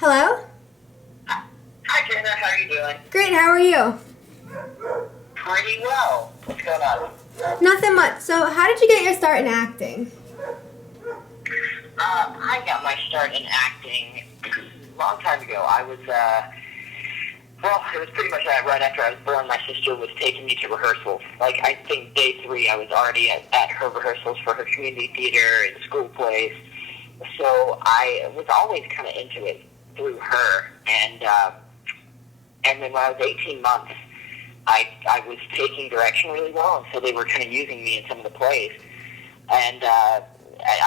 Hello? Hi, Jenna. How are you doing? Great, how are you? Pretty well. What's going on? Nothing much. So, how did you get your start in acting? I got my start in acting a long time ago. I was, it was pretty much right after I was born. My sister was taking me to rehearsals. Like, I think day 3, I was already at her rehearsals for her community theater and school plays. So I was always kind of into it through her. And then when I was 18 months, I was taking direction really well, and so they were kind of using me in some of the plays. And I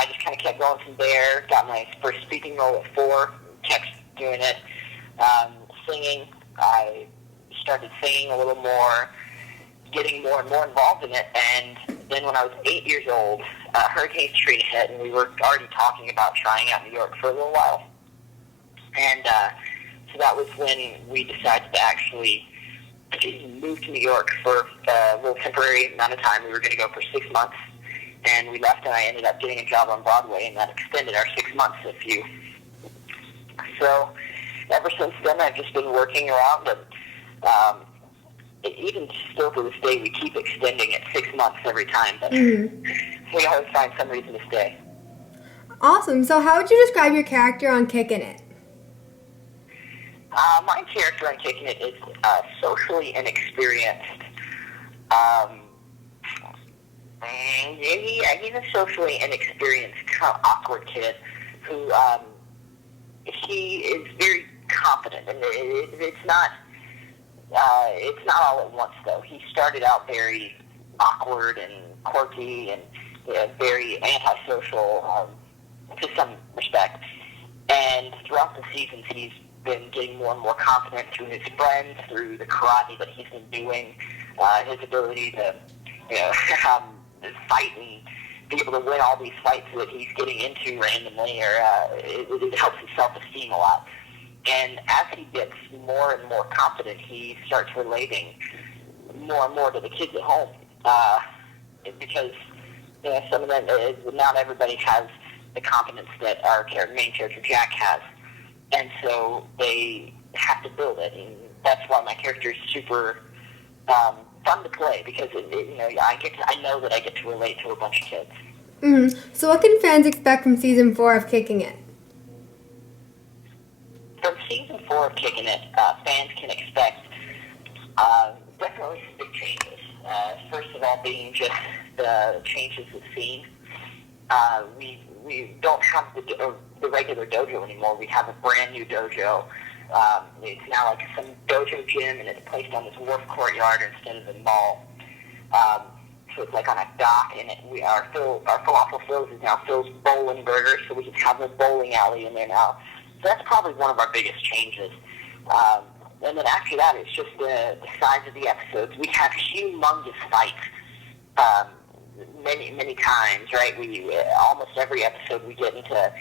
just kind of kept going from there, got my first speaking role at 4, kept doing it, singing. I started singing a little more, getting more and more involved in it, and then when I was 8 years old, Hurricane Katrina hit, and we were already talking about trying out New York for a little while. And so that was when we decided to actually move to New York for a little temporary amount of time. We were going to go for 6 months, and we left, and I ended up getting a job on Broadway, and that extended our 6 months a few. So ever since then, I've just been working around, and even still to this day, we keep extending it 6 months every time, but we always find some reason to stay. Awesome. So, how would you describe your character on Kickin' It? My character on Kicking It is socially inexperienced. He's a socially inexperienced, kind of awkward kid who he is very confident, and it's not all at once though. He started out very awkward and quirky and very antisocial to some respect, and throughout the seasons he's been getting more and more confident through his friends, through the karate that he's been doing, his ability to fight and be able to win all these fights that he's getting into randomly, or it helps his self-esteem a lot. And as he gets more and more confident, he starts relating more and more to the kids at home, because some of them, not everybody has the confidence that our main character Jack has. And so they have to build it, and that's why my character is super fun to play, because I know that I get to relate to a bunch of kids. So, what can fans expect from season 4 of Kicking It? From season 4 of Kicking It, fans can expect definitely some big changes. First of all, being just the changes of scene. We don't have the regular dojo anymore. We have a brand new dojo. It's now like some dojo gym, and it's placed on this wharf courtyard instead of the mall. So it's like on a dock, and our falafel Phil's is now Phil's Bowling Burger, so we can have a bowling alley in there now. So that's probably one of our biggest changes. And then after that, it's just the size of the episodes. We have humongous fights. Many times, right? We almost every episode we get into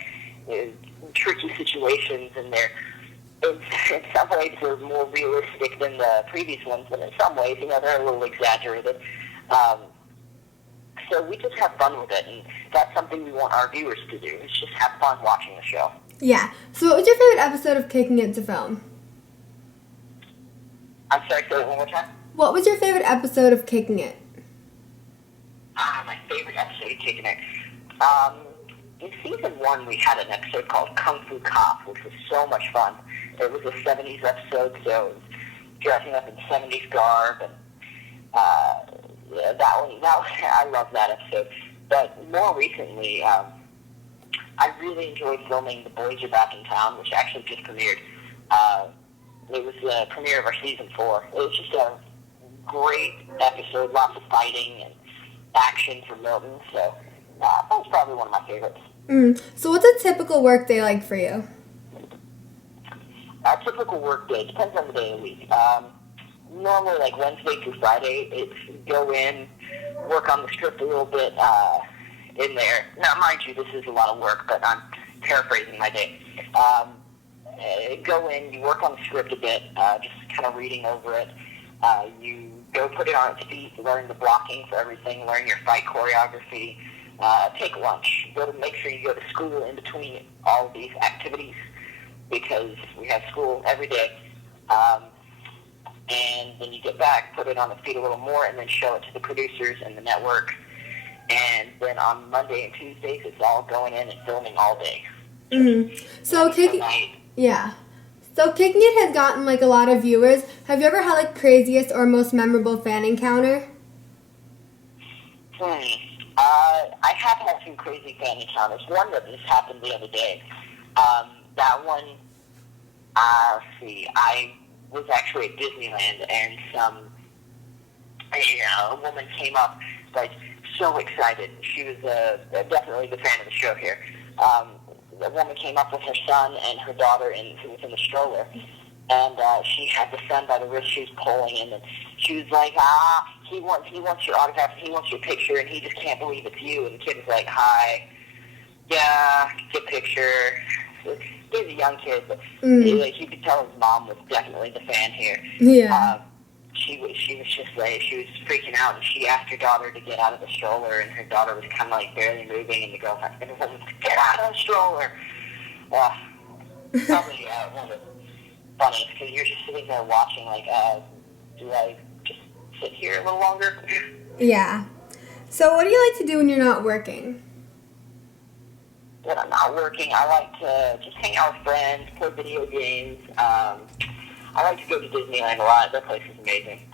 tricky situations, and in some ways they're more realistic than the previous ones, but in some ways, they're a little exaggerated. So we just have fun with it, and that's something we want our viewers to do. Is just have fun watching the show. Yeah. So, what was your favorite episode of Kicking It to film? I'm sorry, say it one more time. What was your favorite episode of Kicking It? My favorite episode of Kicking It. In season 1, we had an episode called Kung Fu Cop, which was so much fun. It was a 70s episode, so it was dressing up in 70s garb, and I love that episode. But more recently, I really enjoyed filming The Boys Are Back in Town, which actually just premiered. It was the premiere of our season 4. It was just a great episode, lots of fighting and action for Milton, so that was probably one of my favorites. So, what's a typical work day like for you? A typical work day depends on the day of the week. Normally, like Wednesday through Friday, it's go in, work on the script a little bit in there. Now, mind you, this is a lot of work, but I'm paraphrasing my day. Go in, you work on the script a bit, just kind of reading over it. You go put it on its feet, learn the blocking for everything, learn your fight choreography, take lunch, make sure you go to school in between all of these activities, because we have school every day. And then you get back, put it on the feed a little more, and then show it to the producers and the network. And then on Monday and Tuesdays, it's all going in and filming all day. So Kicking It has gotten like a lot of viewers. Have you ever had like craziest or most memorable fan encounter? I have had some crazy fan encounters. One that just happened the other day. That one, let's see, I was actually at Disneyland, and a woman came up, like, so excited. She was definitely the fan of the show here. A woman came up with her son and her daughter who was in the stroller, and she had the son by the wrist. She was pulling him, and she was like, he wants your autograph, he wants your picture, and he just can't believe it's you. And the kid was like, hi, yeah, get a picture. He was a young kid, but you could tell his mom was definitely the fan here. Yeah. She was just like, she was freaking out, and she asked her daughter to get out of the stroller, and her daughter was kind of like barely moving, and the girl was like, get out of the stroller. Probably one of the funniest, because you're just sitting there watching, like, do I just sit here a little longer? Yeah. So what do you like to do when you're not working? When I'm not working, I like to just hang out with friends, play video games. I like to go to Disneyland a lot. That place is amazing.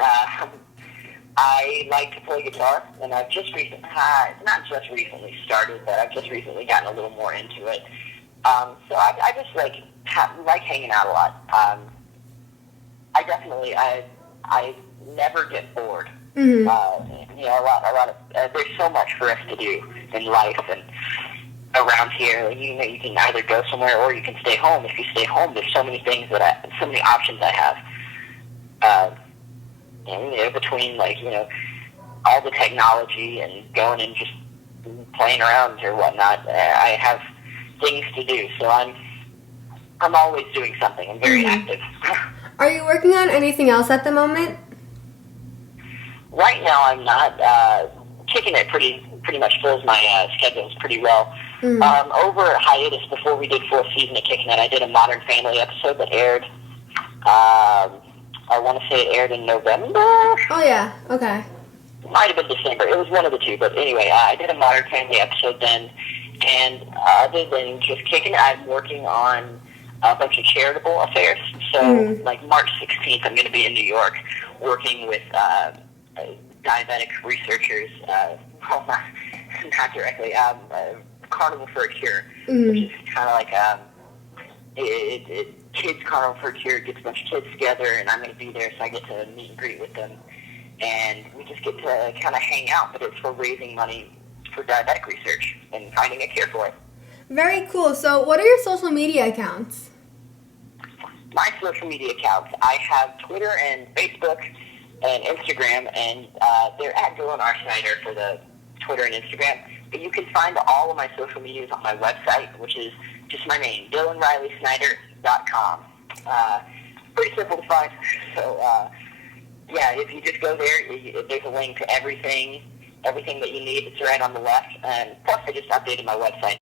I like to play guitar, and I've just recently, not just recently started, but I've just recently gotten a little more into it. So I just like hanging out a lot. I never get bored. A lot of there's so much for us to do in life and around here. You can either go somewhere or you can stay home. If you stay home, there's so many things so many options I have. Between all the technology and going and just playing around or whatnot, I have things to do. So I'm always doing something. I'm very active. Are you working on anything else at the moment? Right now, I'm not. Kicking It pretty much fills my schedules pretty well. Over at hiatus before we did fourth season of Kicking It, I did a Modern Family episode that aired. I want to say it aired in November. Oh yeah. Okay. Might have been December. It was one of the two. But anyway, I did a Modern Family episode then. And other than just Kicking It, I'm working on a bunch of charitable affairs. So, like March 16th, I'm going to be in New York working with diabetic researchers. Not directly. Carnival for a Cure, which is kind of like Kids Carnival for a Cure. Gets a bunch of kids together, and I'm going to be there, so I get to meet and greet with them. And we just get to kind of hang out, but it's for raising money for diabetic research and finding a cure for it. Very cool. So what are your social media accounts? My social media accounts, I have Twitter and Facebook and Instagram, and they're at Dylan R. Snyder for the Twitter and Instagram. But you can find all of my social medias on my website, which is just my name, DylanRileySnyder.com. Pretty simple to find. So, if you just go there, there's a link to everything that you need. It's right on the left. And plus, I just updated my website.